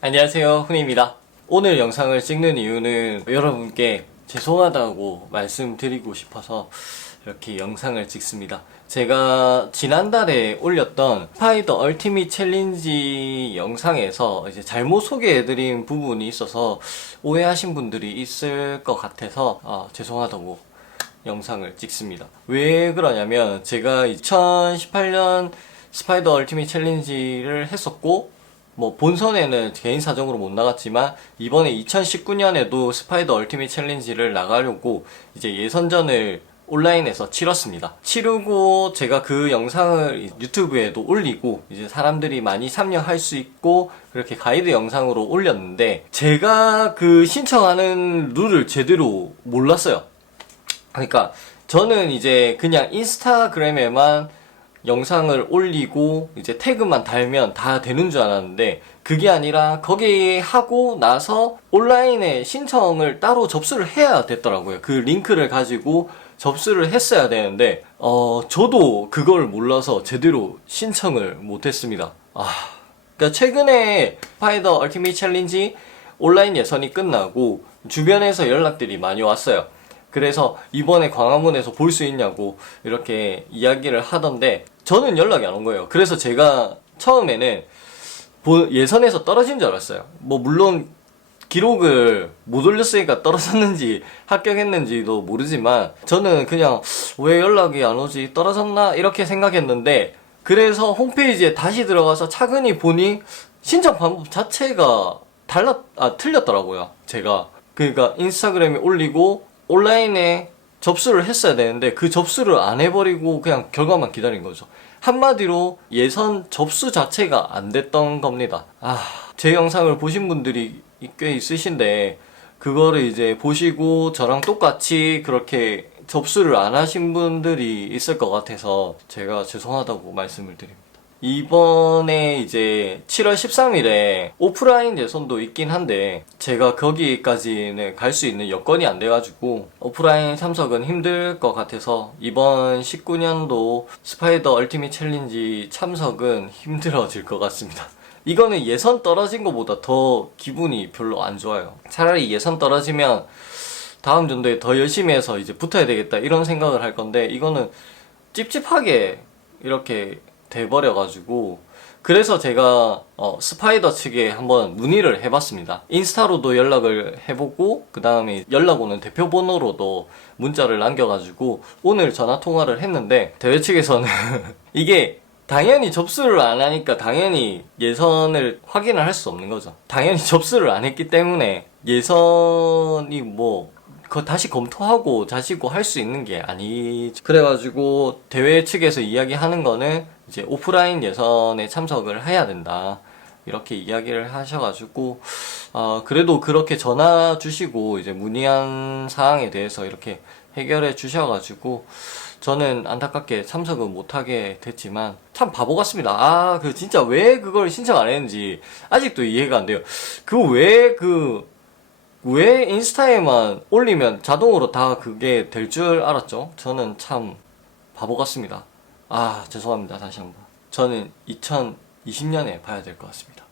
안녕하세요 훈입니다 오늘 영상을 찍는 이유는 여러분께 죄송하다고 말씀드리고 싶어서 이렇게 영상을 찍습니다 제가 지난달에 올렸던 스파이더 얼티밋 챌린지 영상에서 이제 잘못 소개해드린 부분이 있어서 오해하신 분들이 있을 것 같아서 아, 죄송하다고 영상을 찍습니다. 왜 그러냐면 제가 2018년 스파이더 얼티밋 챌린지를 했었고 뭐 본선에는 개인 사정으로 못 나갔지만 이번에 2019년에도 스파이더 얼티밋 챌린지를 나가려고 이제 예선전을 온라인에서 치렀습니다. 치르고 제가 그 영상을 유튜브에도 올리고 이제 사람들이 많이 참여할 수 있고 그렇게 가이드 영상으로 올렸는데 제가 그 신청하는 룰을 제대로 몰랐어요. 그러니까 저는 이제 그냥 인스타그램에만 영상을 올리고 이제 태그만 달면 다 되는 줄 알았는데 그게 아니라 거기 하고 나서 온라인에 신청을 따로 접수를 해야 됐더라고요. 그 링크를 가지고 접수를 했어야 되는데 어 저도 그걸 몰라서 제대로 신청을 못 했습니다. 아. 그러니까 최근에 스파이더 얼티밋 챌린지 온라인 예선이 끝나고 주변에서 연락들이 많이 왔어요. 그래서 이번에 광화문에서 볼 수 있냐고 이렇게 이야기를 하던데 저는 연락이 안 온 거예요. 그래서 제가 처음에는 보- 예선에서 떨어진 줄 알았어요. 뭐 물론 기록을 못 올렸으니까 떨어졌는지 합격했는지도 모르지만 저는 그냥 왜 연락이 안 오지 떨어졌나 이렇게 생각했는데 그래서 홈페이지에 다시 들어가서 차근히 보니 신청 방법 자체가 달랐 아 틀렸더라고요 제가 그러니까 인스타그램에 올리고 온라인에 접수를 했어야 되는데 그 접수를 안 해버리고 그냥 결과만 기다린 거죠 한마디로 예선 접수 자체가 안 됐던 겁니다 아 제 영상을 보신 분들이 꽤 있으신데 그거를 이제 보시고 저랑 똑같이 그렇게 접수를 안 하신 분들이 있을 것 같아서 제가 죄송하다고 말씀을 드립니다. 이번에 이제 7월 13일에 오프라인 예선도 있긴 한데 제가 거기까지는 갈 수 있는 여건이 안 돼가지고 오프라인 참석은 힘들 것 같아서 이번 19년도 스파이더 얼티밋 챌린지 참석은 힘들어질 것 같습니다. 이거는 예선 떨어진 것보다 더 기분이 별로 안 좋아요. 차라리 예선 떨어지면 다음 연도에 더 열심히 해서 이제 붙어야 되겠다 이런 생각을 할 건데 이거는 찝찝하게 이렇게 돼버려가지고 그래서 제가 어, 스파이더 측에 한번 문의를 해봤습니다. 인스타로도 연락을 해보고 그 다음에 연락 오는 대표 번호로도 문자를 남겨가지고 오늘 전화 통화를 했는데 대회 측에서는 이게 당연히 접수를 안 하니까 당연히 예선을 확인을 할 수 없는 거죠. 당연히 접수를 안 했기 때문에 예선이 뭐그 다시 검토하고 자시고 할 수 있는 게 아니죠. 그래가지고 대회 측에서 이야기하는 거는 이제 오프라인 예선에 참석을 해야 된다. 이렇게 이야기를 하셔가지고 어, 그래도 그렇게 전화 주시고 이제 문의한 사항에 대해서 이렇게 해결해 주셔가지고 저는 안타깝게 참석은 못하게 됐지만 참 바보 같습니다. 아 그 진짜 왜 그걸 신청 안 했는지 아직도 이해가 안 돼요. 그 왜 그 왜 인스타에만 올리면 자동으로 다 그게 될 줄 알았죠? 저는 참 바보 같습니다. 아 죄송합니다 다시 한번. 저는 2020년에 봐야 될 것 같습니다.